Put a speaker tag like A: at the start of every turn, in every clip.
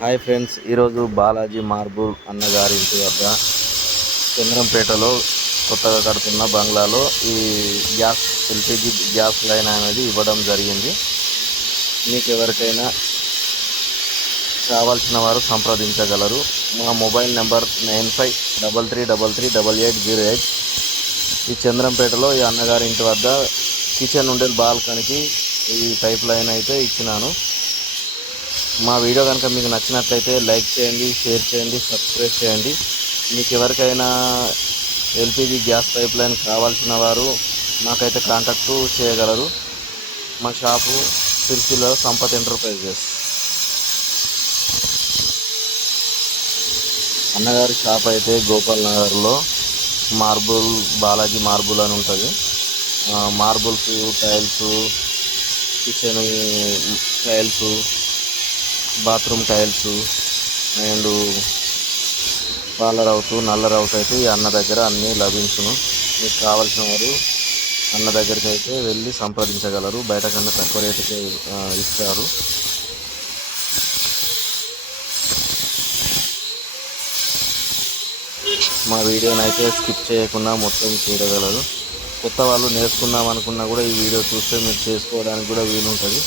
A: Hi friends ఈరోజు Balaji marble అన్నగారి ఇంటి వద్ద చంద్రంపేటలో కొత్తగా కడుతున్న బంగ్లాలో ఈ గ్యాస్ ఎల్పిజి గ్యాస్ లైన్ అనేది ఇవ్వడం జరిగింది. మీకు ఎవరికైనా కావాల్సిన వారు సంప్రదించగలరు. మా mobile number nine five double three double three double eight zero eight. ఈ చంద్రంపేటలో ఈ అన్నగారి ఇంటి వద్ద కిచెన్ ఉండే బాల్కనీకి ఈ పైప్ లైన్ అయితే ఇచ్చినాను. మా వీడియో కనుక మీకు నచ్చినట్లయితే లైక్ చేయండి షేర్ చేయండి సబ్స్క్రైబ్ చేయండి. మీకు ఎవరికైనా ఎల్పిజి గ్యాస్ పైప్ లైన్ కావాల్సిన వారు నాకైతే కాంటాక్ట్ చేయగలరు. మా షాపు సిరిసిలో సంపత్ ఎంటర్ప్రైజెస్. అన్నగారి షాప్ అయితే గోపాల్ నగర్లో మార్బుల్ బాలాజీ మార్బుల్ అని ఉంటుంది. Marbles tiles kitchen tiles bathroom tiles and పాల రౌతు నల్ల రౌతు అయితే ఈ అన్న దగ్గర అన్నీ లభించును. మీకు కావాల్సిన వారు అన్న దగ్గరికి అయితే వెళ్ళి సంప్రదించగలరు. బయట కన్నా తక్కువ రేటుకే ఇస్తారు. మా వీడియోని అయితే స్కిప్ చేయకుండా మొత్తం చూడగలరు. కొత్త వాళ్ళు నేర్చుకుందాం అనుకున్నా కూడా ఈ వీడియో చూస్తే మీరు చేసుకోవడానికి కూడా వీలుంటుంది.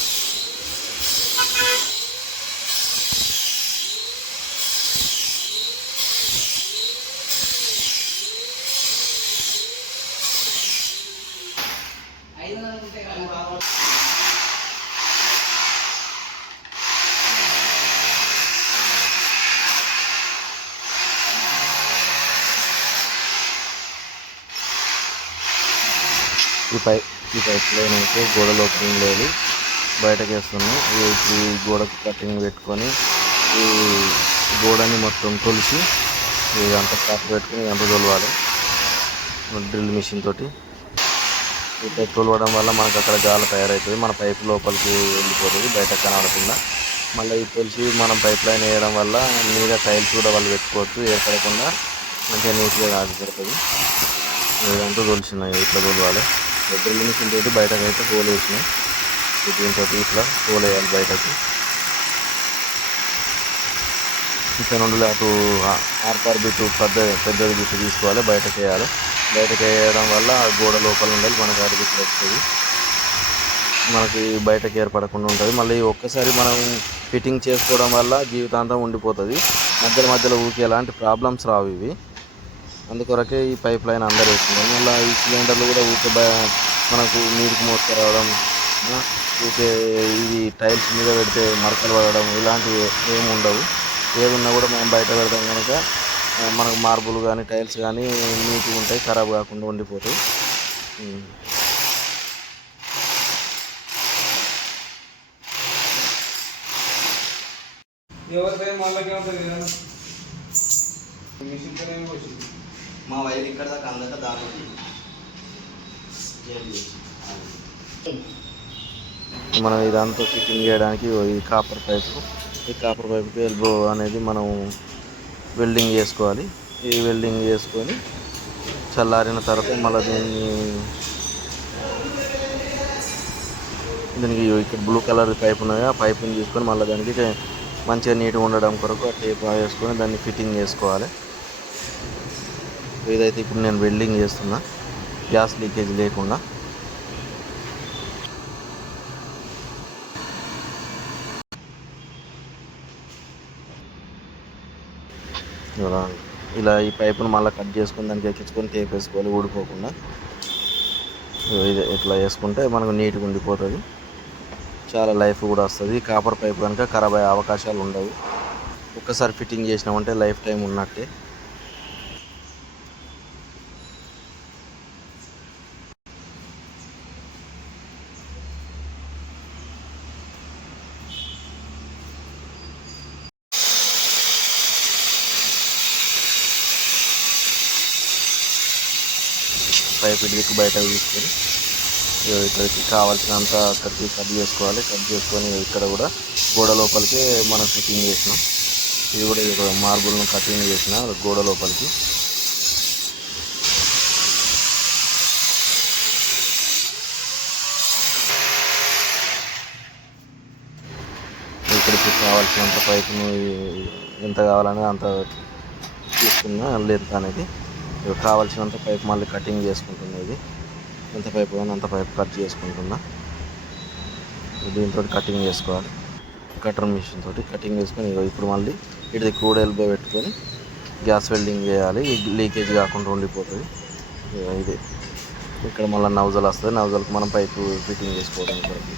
A: ఈ పై ఈ పైప్ లైన్ అయితే గోడ ఓపెనింగ్ లేదు బయటకు వేస్తున్నాం. ఈ గోడకు కటింగ్ పెట్టుకొని ఈ గోడని మొత్తం తొలిచి ఇదంతా కట్ పెట్టుకుని ఎంత తొలవాలి. డ్రిల్ మిషన్ తోటి. ఈ పైప్ వల్ల మనకు అక్కడ గాలి తయారవుతుంది మన పైప్ లోపలికి వెళ్ళిపోతుంది బయట కనబడకుండా. మళ్ళీ ఈ మనం పైప్ లైన్ వేయడం వల్ల మీద టైల్స్ కూడా వాళ్ళు పెట్టుకోవచ్చు ఏర్పడకుండా మంచిగా నీట్గా ఆగిపోతుంది ఇదంతా తొలిచినాయి ఇట్లా తోలవాలి. డ్రిల్ మిషన్ తోటి బయటకు అయితే హోల్ వేసినాయి దీంతో ఇట్లా హోల్ వేయాలి బయటకి. ఇక్కడ నుండి అటు ఆర్పార్ బిట్టు పెద్ద పెద్దది బిట్టు తీసుకోవాలి బయటకు వేయాలి. బయటకు వేయడం వల్ల ఆ గోడ లోపల ఉండాలి మనకు అది వస్తుంది మనకి బయటకు ఏర్పడకుండా ఉంటుంది. మళ్ళీ ఒక్కసారి మనం ఫిట్టింగ్ చేసుకోవడం వల్ల జీవితాంతం ఉండిపోతుంది. మధ్యలో మధ్యలో ఊరికి ఎలాంటి ప్రాబ్లమ్స్ రావు ఇవి. అందుకొరకే ఈ పైప్ లైన్ అందరూ వేస్తున్నారు. మళ్ళీ ఈ సిలిండర్లు కూడా ఊరికే మనకు నీరుకు మోసుకురావడం రావడం ఊరికే ఇది టైల్స్ మీద పెడితే మరకలు పడడం ఇలాంటివి ఏమి ఉండవు. ఏది ఉన్నా కూడా మనం బయట పెడతాం కనుక మనకు మార్బుల్ కానీ టైల్స్ కానీ నీట్గా ఉంటాయి ఖరాబ్ కాకుండా ఉండిపోతాయి. మా వైర్ ఇక్కడ దాకా అందక దాని మనం ఇదంతా ఫిట్టింగ్ చేయడానికి ఈ కాపర్ పైపు ఈ కాపర్ పైపుకి ఎల్బో అనేది మనం వెల్డింగ్ చేసుకోవాలి. ఈ వెల్డింగ్ చేసుకొని చల్లారిన తర్వాత మళ్ళీ దీన్ని దీనికి ఇక్కడ బ్లూ కలర్ పైప్ ఉన్నది. ఆ పైపుని తీసుకొని మళ్ళీ దానికి మంచిగా నీట్గా ఉండడం కొరకు ఆ టేప్ వేసుకొని దాన్ని ఫిట్టింగ్ చేసుకోవాలి. ఇదైతే ఇప్పుడు నేను వెల్డింగ్ చేస్తున్నా. గ్యాస్ లీకేజ్ లేకుండా. ఇలా ఇలా ఈ పైపును మళ్ళీ కట్ చేసుకొని దానికి ఎక్కించుకొని టేప్ వేసుకోవాలి ఊడిపోకుండా. ఇది ఇట్లా వేసుకుంటే మనకు నీట్గా ఉండిపోతుంది. చాలా లైఫ్ కూడా వస్తుంది. కాపర్ పైప్ కనుక ఖరాబ్ అయ్యే అవకాశాలు ఉండవు. ఒక్కసారి ఫిట్టింగ్ చేసినామంటే లైఫ్ టైం ఉన్నట్టే. పైప్ ఇటుకు బయట తీసుకొని ఇక్కడికి కావాల్సినంత అక్కడికి కట్ చేసుకోవాలి. కట్ చేసుకొని ఇక్కడ కూడా గోడ లోపలికి మనం ఫిట్టింగ్ చేసినాం. ఇది కూడా ఇక్కడ మార్బుల్ను కటింగ్ చేసిన గోడ లోపలికి. ఇక్కడికి కావాల్సినంత పైపును ఎంత కావాలనేది అంత తీసుకున్న లెంత్ అనేది ఇవి కావాల్సినంత పైపు మళ్ళీ కటింగ్ చేసుకుంటుంది ఇది. ఎంత పైపు కానీ అంత పైపు కట్ చేసుకుంటున్నా. దీంతో కటింగ్ చేసుకోవాలి. కటర్ మిషన్ తోటి కటింగ్ చేసుకొని ఇగో ఇప్పుడు మళ్ళీ ఇటు క్రూడ్ ఎల్బో పెట్టుకొని గ్యాస్ వెల్డింగ్ చేయాలి. లీకేజ్ కాకుండా ఉండిపోతుంది. ఇది. ఇక్కడ మళ్ళీ నౌజల్ వస్తుంది. నౌజల్కి మనం పైపు ఫిట్టింగ్ చేసుకోవడానికి.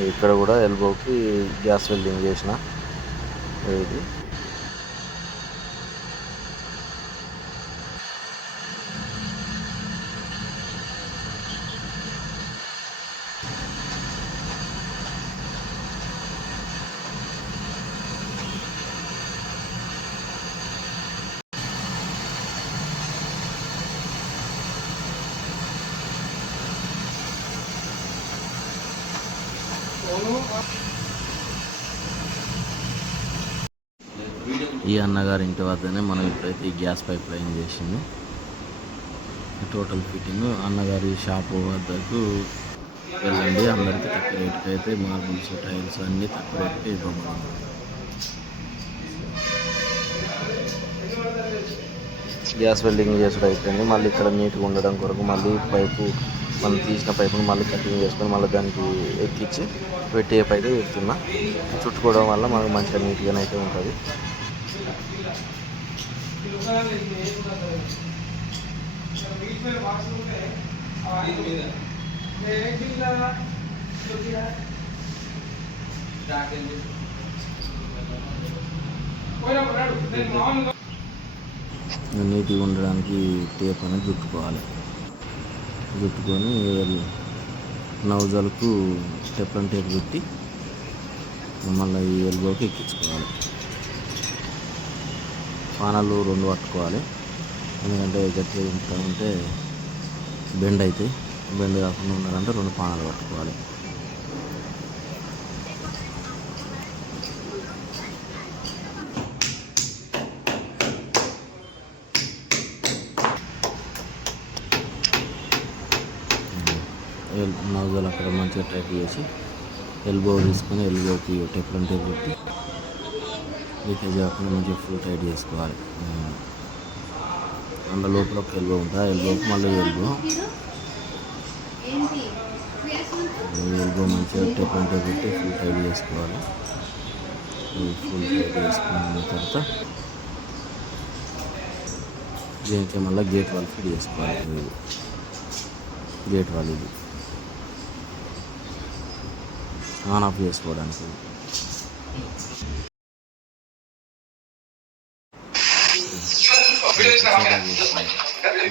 A: ఇక్కడ కూడా ఎల్బోకి గ్యాస్ వెల్డింగ్ చేసిన ఇది. ఈ అన్నగారి ఇంటి వద్దనే మనం ఇప్పుడైతే ఈ గ్యాస్ పైప్ లైన్ చేసింది. టోటల్ ఫిట్టింగ్ అన్నగారి షాపు వద్దకు వెళ్ళండి. అందరికీ తక్కువ రేటుకి అయితే మార్బుల్స్ టైల్స్ అన్నీ తక్కువ రేటుకి ఇవ్వబడింది గ్యాస్ వెల్డింగ్ చేసుడు అయిపోయింది. మళ్ళీ ఇక్కడ నీట్గా ఉండడం కొరకు మళ్ళీ పైపు మనం తీసిన పైపును మళ్ళీ కటింగ్ చేసుకొని మళ్ళీ దానికి ఎక్కించి పెట్టే పైతే పెడుతున్నా. చుట్టుకోవడం వల్ల మనకు మంచిగా నీట్గానే అయితే ఉంటుంది. నీట్గా ఉండడానికి టేప్ అనేది చుట్టుకోవాలి. చుట్టుకొని నౌజాలకు స్టెప్లను టేప్ పెట్టి మళ్ళీ ఈ ఎల్బోకి ఎక్కించుకోవాలి. పానాలు రెండు పట్టుకోవాలి. ఎందుకంటే గట్టిగా ఉంటే బెండ్ అవుతాయి బెండ్ కాకుండా ఉండాలంటే రెండు పానాలు పట్టుకోవాలి. ఎల్ నౌజల్ అక్కడ మంచిగా టైట్ చేసి ఎల్బో తీసుకొని ఎల్బోకి టెప్ టేప్ పెట్టి లీకేజ్ కాకుండా మంచిగా ఫుల్ టైట్ చేసుకోవాలి. అందులో లోపల ఒక ఎల్బో ఉంటుంది ఆ ఎల్బోకి మళ్ళీ ఎల్బో ఎల్బో మంచిగా టేప్ పెట్టి ఫుల్ టైట్ చేసుకోవాలి. ఫుల్ టైట్ చేసుకున్న తర్వాత దీనికి మళ్ళీ గేట్ వాల్ ఫిట్ చేసుకోవాలి. గేట్ వాల్ ఇది. ఆన్ ఆఫ్ చేసుకోవడానికి.